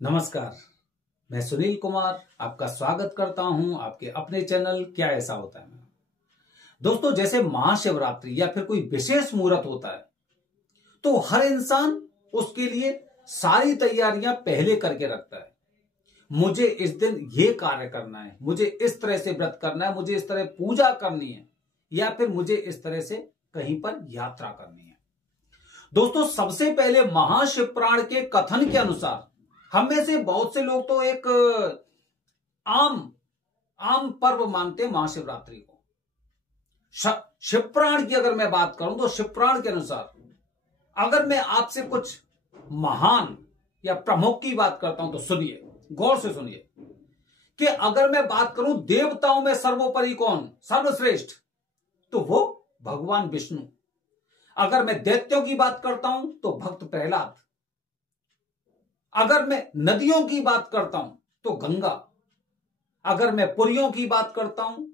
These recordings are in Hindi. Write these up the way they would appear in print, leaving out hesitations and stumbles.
नमस्कार, मैं सुनील कुमार आपका स्वागत करता हूं आपके अपने चैनल क्या ऐसा होता है में। दोस्तों, जैसे महाशिवरात्रि या फिर कोई विशेष मुहूर्त होता है तो हर इंसान उसके लिए सारी तैयारियां पहले करके रखता है। मुझे इस दिन ये कार्य करना है, मुझे इस तरह से व्रत करना है, मुझे इस तरह पूजा करनी है या फिर मुझे इस तरह से कहीं पर यात्रा करनी है। दोस्तों, सबसे पहले महाशिवपुराण के कथन के अनुसार हम में से बहुत से लोग तो एक आम पर्व मानते हैं महाशिवरात्रि को। शिवपुराण की अगर मैं बात करूं तो शिवपुराण के अनुसार अगर मैं आपसे कुछ महान या प्रमुख की बात करता हूं तो सुनिए, गौर से सुनिए कि अगर मैं बात करूं देवताओं में सर्वोपरि कौन, सर्वश्रेष्ठ, तो वो भगवान विष्णु। अगर मैं दैत्यों की बात करता हूं तो भक्त प्रहलाद। अगर मैं नदियों की बात करता हूं तो गंगा। अगर मैं पुरियों की बात करता हूं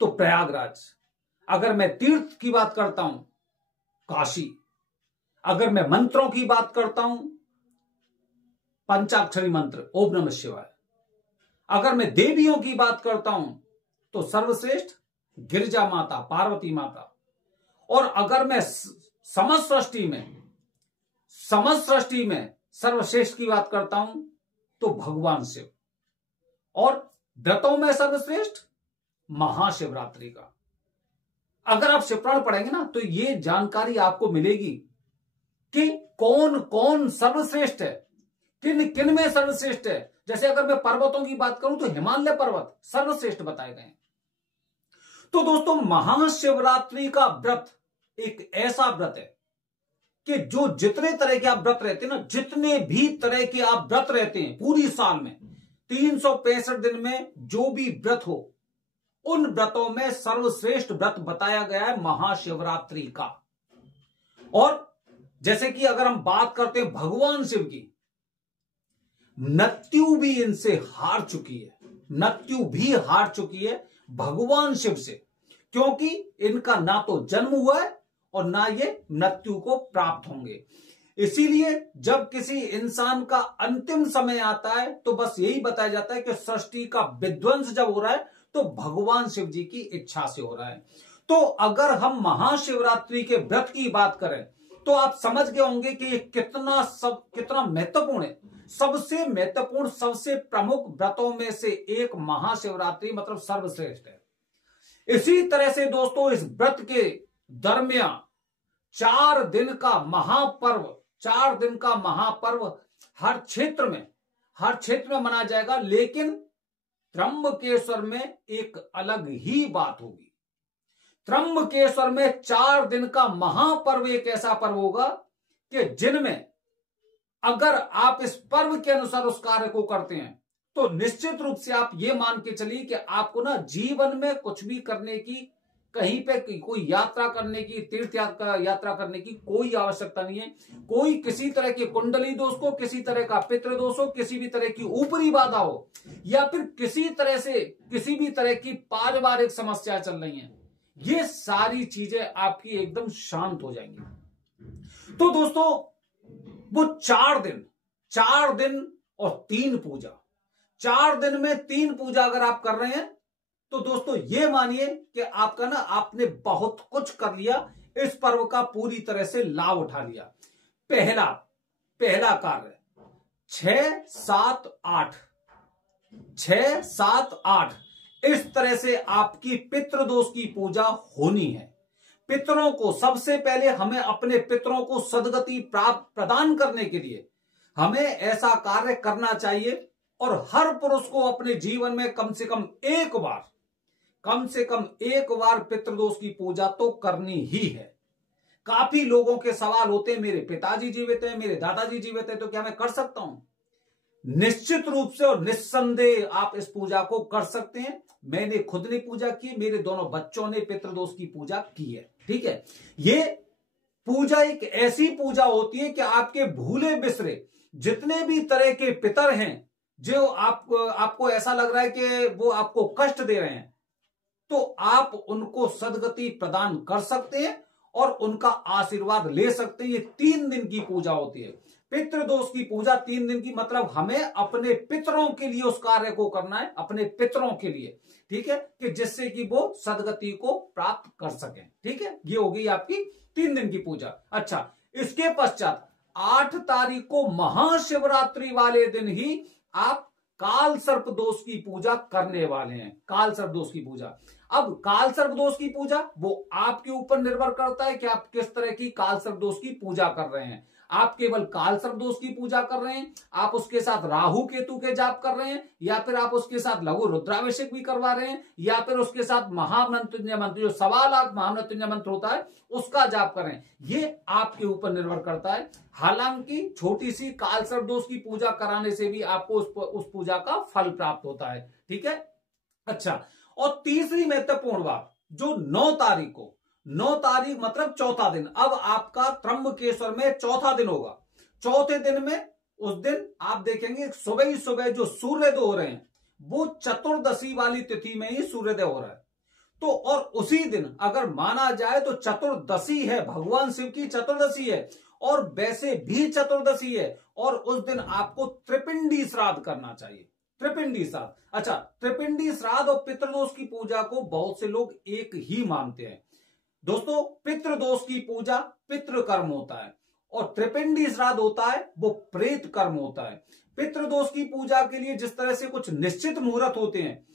तो प्रयागराज। अगर मैं तीर्थ की बात करता हूं काशी। अगर मैं मंत्रों की बात करता हूं पंचाक्षरी मंत्र ओम नमः शिवाय। अगर मैं देवियों की बात करता हूं तो सर्वश्रेष्ठ गिरिजा माता, पार्वती माता। और अगर मैं समस्त सृष्टि में सर्वश्रेष्ठ की बात करता हूं तो भगवान शिव। और व्रतों में सर्वश्रेष्ठ महाशिवरात्रि का। अगर आप शिवपुराण पढ़ेंगे ना तो ये जानकारी आपको मिलेगी कि कौन कौन सर्वश्रेष्ठ है, किन किन में सर्वश्रेष्ठ है। जैसे अगर मैं पर्वतों की बात करूं तो हिमालय पर्वत सर्वश्रेष्ठ बताए गए हैं। तो दोस्तों, महाशिवरात्रि का व्रत एक ऐसा व्रत है कि जो जितने तरह के आप व्रत रहते हैं ना, जितने भी तरह के आप व्रत रहते हैं पूरी साल में 365 दिन में जो भी व्रत हो, उन व्रतों में सर्वश्रेष्ठ व्रत बताया गया है महाशिवरात्रि का। और जैसे कि अगर हम बात करते हैं भगवान शिव की, मृत्यु भी इनसे हार चुकी है, मृत्यु भी हार चुकी है भगवान शिव से, क्योंकि इनका ना तो जन्म हुआ है और ना ये मृत्यु को प्राप्त होंगे। इसीलिए जब किसी इंसान का अंतिम समय आता है तो बस यही बताया जाता है कि सृष्टि का विध्वंस जब हो रहा है तो भगवान शिव जी की इच्छा से हो रहा है। तो अगर हम महाशिवरात्रि के व्रत की बात करें तो आप समझ गए होंगे कि ये कितना महत्वपूर्ण है। सबसे महत्वपूर्ण, सबसे प्रमुख व्रतों में से एक महाशिवरात्रि मतलब सर्वश्रेष्ठ है। इसी तरह से दोस्तों, इस व्रत के दरमियान 4 दिन का महापर्व हर क्षेत्र में मनाया जाएगा। लेकिन त्र्यंबकेश्वर में एक अलग ही बात होगी। त्र्यंबकेश्वर में 4 दिन का महापर्व एक ऐसा पर्व होगा कि जिनमें अगर आप इस पर्व के अनुसार उस कार्य को करते हैं तो निश्चित रूप से आप ये मान के चलिए कि आपको ना जीवन में कुछ भी करने की, कहीं पे कोई यात्रा करने की, तीर्थ यात्रा करने की कोई आवश्यकता नहीं है। कोई किसी तरह की कुंडली दोष को, किसी तरह का पितृ दोष हो, किसी भी तरह की ऊपरी बाधा हो या फिर किसी भी तरह की पारिवारिक समस्या चल रही है, ये सारी चीजें आपकी एकदम शांत हो जाएंगी। तो दोस्तों, वो 4 दिन और 3 पूजा, 4 दिन में 3 पूजा अगर आप कर रहे हैं तो दोस्तों ये मानिए कि आपका ना, आपने बहुत कुछ कर लिया, इस पर्व का पूरी तरह से लाभ उठा लिया। पहला कार्य 6, 7, 8 इस तरह से आपकी पितृदोष की पूजा होनी है। पितरों को सबसे पहले हमें अपने पितरों को सदगति प्रदान करने के लिए हमें ऐसा कार्य करना चाहिए। और हर पुरुष को अपने जीवन में कम से कम एक बार पितृदोष की पूजा तो करनी ही है। काफी लोगों के सवाल होते हैं, मेरे पिताजी जीवित हैं, मेरे दादाजी जीवित हैं, तो क्या मैं कर सकता हूं? निश्चित रूप से और निस्संदेह आप इस पूजा को कर सकते हैं। मैंने खुद ने पूजा की, मेरे दोनों बच्चों ने पितृदोष की पूजा की है। ठीक है, ये पूजा एक ऐसी पूजा होती है कि आपके भूले बिसरे जितने भी तरह के पितर हैं, जो आपको ऐसा लग रहा है कि वो आपको कष्ट दे रहे हैं, तो आप उनको सदगति प्रदान कर सकते हैं और उनका आशीर्वाद ले सकते हैं। ये 3 दिन की पूजा होती है। पितृदोष की पूजा 3 दिन की, मतलब हमें अपने पितरों के लिए उस कार्य को करना है, अपने पितरों के लिए, ठीक है, कि जिससे कि वो सदगति को प्राप्त कर सकें। ठीक है, ये हो गई आपकी 3 दिन की पूजा। अच्छा, इसके पश्चात 8 तारीख को महाशिवरात्रि वाले दिन ही आप काल सर्प दोष की पूजा करने वाले हैं। काल सर्प दोष की पूजा, अब काल सर्प दोष की पूजा वो आपके ऊपर निर्भर करता है कि आप किस तरह की काल सर्प दोष की पूजा कर रहे हैं। आप केवल काल सर्प दोष की पूजा कर रहे हैं, आप उसके साथ राहु केतु के जाप कर रहे हैं, या फिर आप उसके साथ लघु रुद्राभिषेक भी करवा रहे हैं, या फिर उसके साथ महामृत्युंजय मंत्र, जो 1.25 लाख महामृत्युंजय मंत्र होता है, उसका जाप कर रहे हैं। ये आपके ऊपर निर्भर करता है। हालांकि छोटी सी काल सर्प दोष की पूजा कराने से भी आपको उस पूजा का फल प्राप्त होता है। ठीक है, अच्छा, और तीसरी महत्वपूर्ण बात, जो 9 तारीख को, 9 तारीख मतलब चौथा दिन, अब आपका त्र्यंबकेश्वर में चौथा दिन होगा। चौथे दिन में, उस दिन आप देखेंगे सुबह ही सुबह जो सूर्योदय हो रहे हैं वो चतुर्दशी वाली तिथि में ही सूर्योदय हो रहा है। तो और उसी दिन अगर माना जाए तो चतुर्दशी है, भगवान शिव की चतुर्दशी है, और वैसे भी चतुर्दशी है, और उस दिन आपको त्रिपिंडी श्राद्ध करना चाहिए। त्रिपिंडी श्राद्ध, अच्छा, त्रिपिंडी श्राद्ध और पितृदोष की पूजा को बहुत से लोग एक ही मानते हैं। दोस्तों, पितृदोष की पूजा पितृ कर्म होता है, और त्रिपिंडी श्राद्ध होता है वो प्रेत कर्म होता है। पितृदोष की पूजा के लिए जिस तरह से कुछ निश्चित मुहूर्त होते हैं,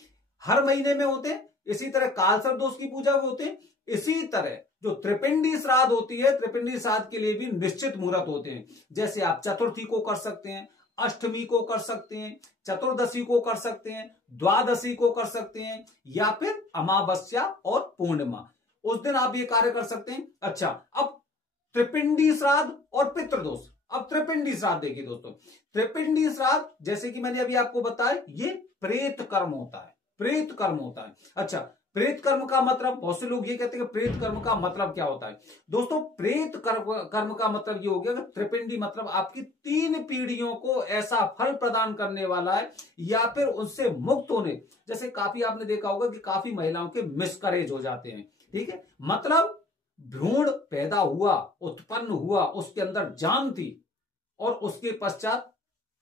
हर महीने में होते हैं, इसी तरह काल सर्प दोष की पूजा भी होते हैं। इसी तरह जो त्रिपिंडी श्राद्ध होती है, त्रिपिंडी श्राद्ध के लिए भी निश्चित मुहूर्त होते हैं। जैसे आप चतुर्थी को कर सकते हैं, अष्टमी को कर सकते हैं, चतुर्दशी को कर सकते हैं, द्वादशी को कर सकते हैं, या फिर अमावस्या और पूर्णिमा, उस दिन आप ये कार्य कर सकते हैं। अच्छा, अब त्रिपिंडी श्राद्ध और पितृदोष। अब त्रिपिंडी श्राद्ध देखिए दोस्तों, त्रिपिंडी श्राद्ध जैसे कि मैंने अभी आपको बताया, ये प्रेत कर्म होता है, प्रेत कर्म होता है। अच्छा, प्रेत कर्म का मतलब, बहुत से लोग ये कहते हैं कि प्रेत कर्म का मतलब क्या होता है। दोस्तों, प्रेत कर्म का मतलब ये हो गया कि त्रिपिंडी मतलब आपकी 3 पीढ़ियों को ऐसा फल प्रदान करने वाला है, या फिर उनसे मुक्त होने, जैसे काफी आपने देखा होगा कि काफी महिलाओं के मिसकैरेज हो जाते हैं। ठीक है, मतलब भ्रूण पैदा हुआ, उत्पन्न हुआ, उसके अंदर जान थी, और उसके पश्चात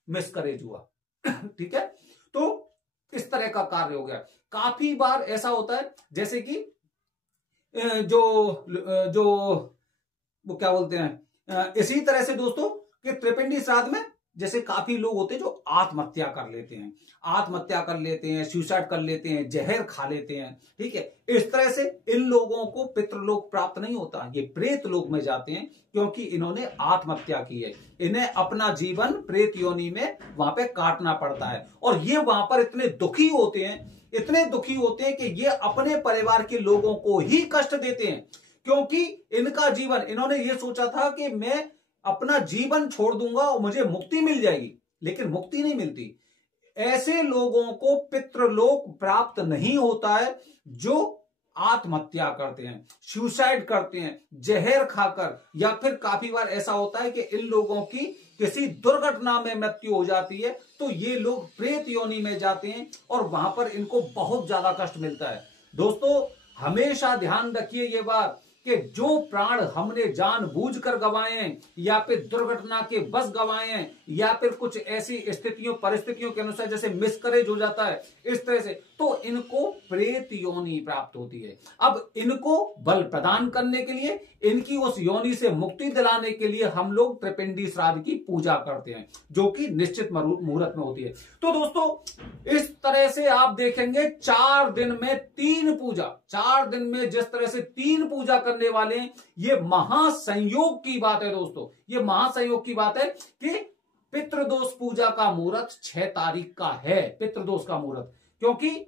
मिसकैरेज हुआ। ठीक है, तो इस तरह का कार्य हो गया। काफी बार ऐसा होता है, जैसे कि जो वो क्या बोलते हैं, इसी तरह से दोस्तों कि त्रिपिंडी श्राद्ध में जैसे काफी लोग होते हैं जो आत्महत्या कर लेते हैं, आत्महत्या कर लेते हैं, सुसाइड कर लेते हैं, जहर खा लेते हैं। ठीक है, इस तरह से इन लोगों को पितृलोक प्राप्त नहीं होता, ये प्रेत लोक में जाते हैं, क्योंकि इन्होंने आत्महत्या की है। इन्हें अपना जीवन प्रेत योनि में वहां पे काटना पड़ता है, और ये वहां पर इतने दुखी होते हैं, इतने दुखी होते हैं कि ये अपने परिवार के लोगों को ही कष्ट देते हैं, क्योंकि इनका जीवन, इन्होंने ये सोचा था कि मैं अपना जीवन छोड़ दूंगा और मुझे मुक्ति मिल जाएगी, लेकिन मुक्ति नहीं मिलती। ऐसे लोगों को पितृलोक प्राप्त नहीं होता है जो आत्महत्या करते हैं, सुसाइड करते हैं, जहर खाकर, या फिर काफी बार ऐसा होता है कि इन लोगों की किसी दुर्घटना में मृत्यु हो जाती है, तो ये लोग प्रेत योनि में जाते हैं, और वहां पर इनको बहुत ज्यादा कष्ट मिलता है। दोस्तों, हमेशा ध्यान रखिए ये बात कि जो प्राण हमने जानबूझकर गंवाए हैं, या फिर दुर्घटना के बस गंवाए हैं, या फिर कुछ ऐसी स्थितियों परिस्थितियों के अनुसार जैसे मिसकैरेज हो जाता है, इस तरह से, तो इनको प्रेत योनि प्राप्त होती है। अब इनको बल प्रदान करने के लिए, इनकी उस योनि से मुक्ति दिलाने के लिए हम लोग त्रिपिंडी श्राद्ध की पूजा करते हैं, जो कि निश्चित मुहूर्त में होती है। तो दोस्तों, इस तरह से आप देखेंगे 4 दिन में 3 पूजा, 4 दिन में जिस तरह से 3 पूजा करने वाले हैं, ये महासंयोग की बात है दोस्तों, ये महासंयोग की बात है कि पितृदोष पूजा का मुहूर्त 6 तारीख का है, पितृदोष का मुहूर्त, क्योंकि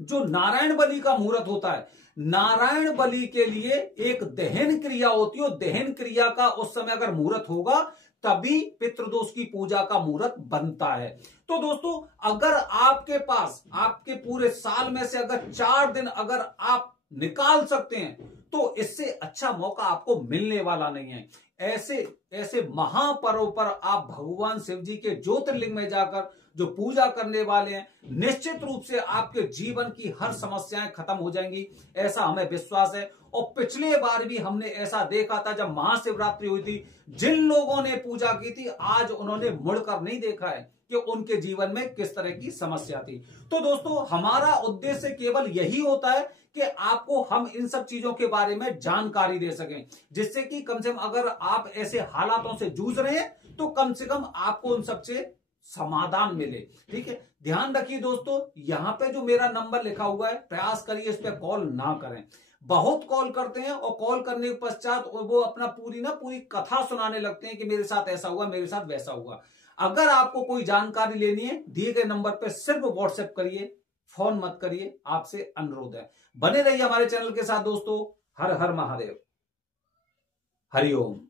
जो नारायण बलि का मुहूर्त होता है, नारायण बलि के लिए एक दहन क्रिया होती है, दहन क्रिया का उस समय अगर मुहूर्त होगा तभी पितृदोष की पूजा का मुहूर्त बनता है। तो दोस्तों, अगर आपके पास आपके पूरे साल में से अगर 4 दिन अगर आप निकाल सकते हैं, तो इससे अच्छा मौका आपको मिलने वाला नहीं है। ऐसे ऐसे महापर्व पर आप भगवान शिव जी के ज्योतिर्लिंग में जाकर जो पूजा करने वाले हैं, निश्चित रूप से आपके जीवन की हर समस्याएं खत्म हो जाएंगी, ऐसा हमें विश्वास है। और पिछले बार भी हमने ऐसा देखा था जब महाशिवरात्रि हुई थी, जिन लोगों ने पूजा की थी आज उन्होंने मुड़कर नहीं देखा है कि उनके जीवन में किस तरह की समस्या थी। तो दोस्तों, हमारा उद्देश्य केवल यही होता है कि आपको हम इन सब चीजों के बारे में जानकारी दे सकें, जिससे कि कम से कम अगर आप ऐसे हालातों से जूझ रहे हैं तो कम से कम आपको उन सबसे समाधान मिले। ठीक है, ध्यान रखिए दोस्तों, यहां पे जो मेरा नंबर लिखा हुआ है, प्रयास करिए इस पे कॉल ना करें। बहुत कॉल करते हैं और कॉल करने के पश्चात वो अपना पूरी कथा सुनाने लगते हैं कि मेरे साथ ऐसा हुआ, मेरे साथ वैसा हुआ। अगर आपको कोई जानकारी लेनी है, दिए गए नंबर पर सिर्फ व्हाट्सएप करिए, फोन मत करिए, आपसे अनुरोध है। बने रहिए हमारे चैनल के साथ दोस्तों। हर हर महादेव, हरिओम।